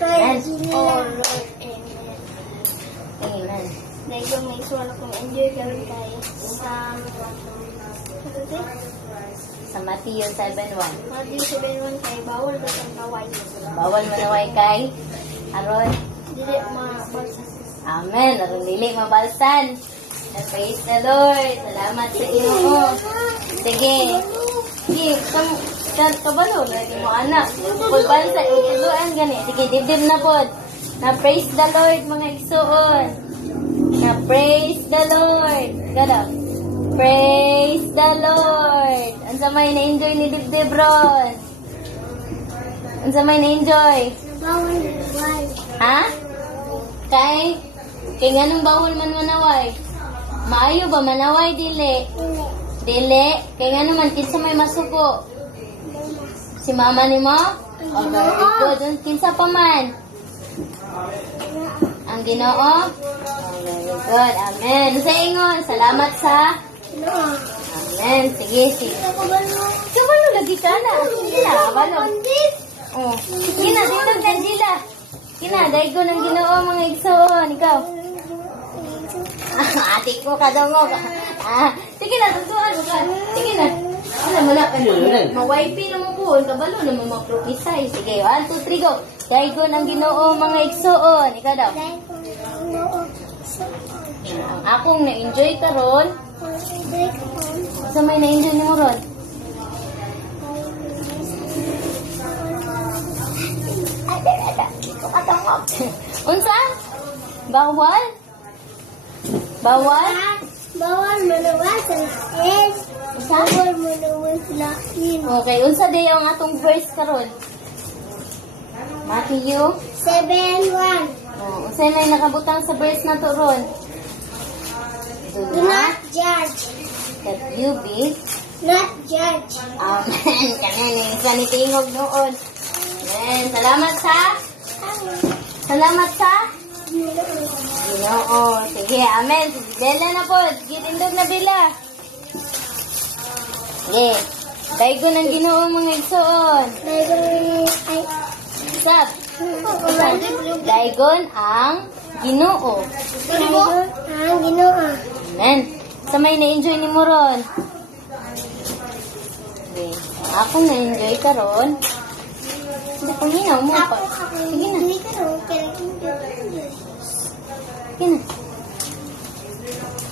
Praise Amen. the Lord. Amen. Amen. Dahil yung may suwala kong enjoy gawin tayo Sa Matthew 7:1. Matthew 7:1 kay bawal daw ang kaway. Bawal manaway kay aron. Dili mabagsa. Amen. Aron dili mabalsan. Praise the Lord. Salamat sa Ginoo. Sige. Sige, kabalo lagi mo anak. Pagbalsa ituan gani. Sige, dibdib na pod. Na praise the Lord mga igsoon. Na praise the Lord. Gada. Praise the Lord. Unsa may na-enjoy ni Dibdib ron? Unsa may na-enjoy? Bawal bawal. Ha? Kay nganong bawal man manaway? Maayo ba manaway dili? Dili. Kay ngano man kinsa may masuko? Si mama nimo? Oh, very good. Kinsa pa man? Ang Ginoo? Oh, very good. Amen. Sa ingon, salamat sa Amen. Sige, sige. Kabalo lagi ka na. Sige na, kabalo. Oh. Sige na, dito ka, Gila. Sige na, dahil ko ng Ginoo mga igsoon. Ikaw. Ate ko, kadongo. Sige na, tutuan mo ka. Sige na. Wala ka na. Ma-wifi na mo po. Kabalo na mo ma-propisay. Sige, 1, 2, 3, go. Dahil ko ng Ginoo mga igsoon. Ikaw daw. Akong na-enjoy ka ron. Sa may na-enjoy mo ron? Unsa? Bawal? Bawal? Bawal manaway sa is. Bawal manaway sa lakin. Okay, unsa day ang atong verse karon? Matthew 7:1. Oh, unsa may nakabutang sa verse na to ron? Do not judge. That you be. Not judge. Amen. Kanin sa nitingog noon. Amen. Salamat sa. Salamat sa. Ginoo. Sige, amen. Bela na po. Gitindog na bila. Sige. Daigo ng Ginoo mga igsoon. Ay. Sab. Daigon ang Ginoo. Ang Ginoo. Amen. Sa may na-enjoy ni mo ron? Okay. Akong na-enjoy ka ron. Hindi ko hinaw mo pa. Sige na. Sige na.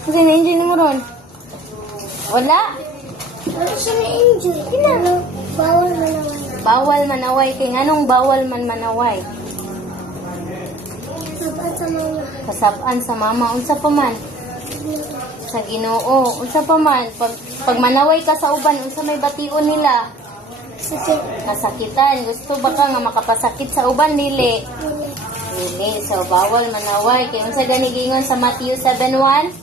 Okay, na-enjoy ni mo ron? Wala. Ano siya na-enjoy? Ano? Bawal manaway. Bawal manaway. Kaya anong bawal man manaway? Sabaan sa mga. Kasabaan sa mama. Unsa pa man? Sa Ginoo. Unsa pa man? Pag manaway ka sa uban, unsa may bation nila? Sakit. Kasakitan. Gusto ba ka nga makapasakit sa uban? Dili. Dili. So, bawal manaway. Kaya unsa gani gingon sa Matthew 7:1?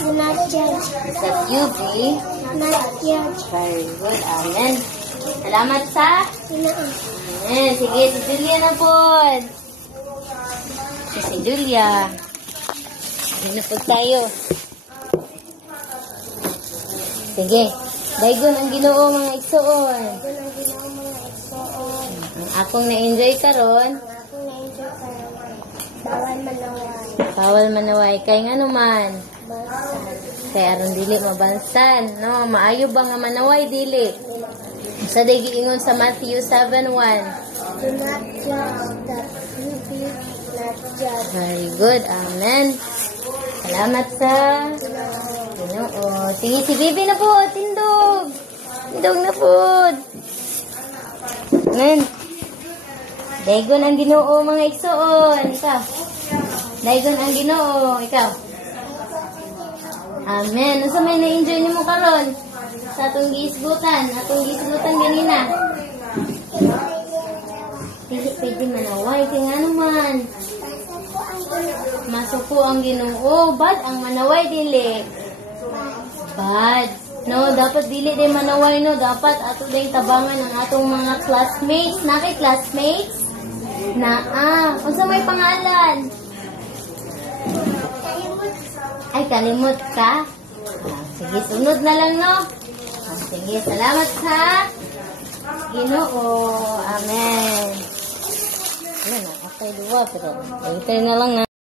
Do not judge. That you be. Not judge. Very good. Amen. Salamat sa. Ginoo. Amen. Sige, si Julia na po. Si Julia. Sige na po tayo. Sige. Daigon ang Ginoo mga igsoon. Ang Ginoo mga igsoon. Ang akong na-enjoy karon. Ako na-enjoy ka naman. Bawal manaway. Bawal manaway. Kay nga naman. Balsan. Kay aron dili mabansan. No? Maayo ba nga manaway dili? Sa giingon sa Matthew 7:1. Do not judge that you be not judge. Very good. Amen. Salamat sa Ginoo. Sige, si Bibi na po. Tindog. Tindog na po. Amen. Daigon ang Ginoo mga igsoon. Ikaw. Daigon ang Ginoo. Ikaw. Amen. Ano sa may na-enjoy ni mo karon? Sa atong giisgutan. Atong giisgutan ganina. Pwede manaway. Kaya nga naman. Masuko ang Ginoo. Bad ang manaway dili. Bad. No, dapat dili din manaway no. Dapat ato din tabangan ang atong mga classmates. Na kay classmates? Unsa may pangalan? Ay, kalimot ka? Sige, sunod na lang no. Sige, salamat sa Ginoo. Amen. Amen. Kay duwa, pero later na lang na.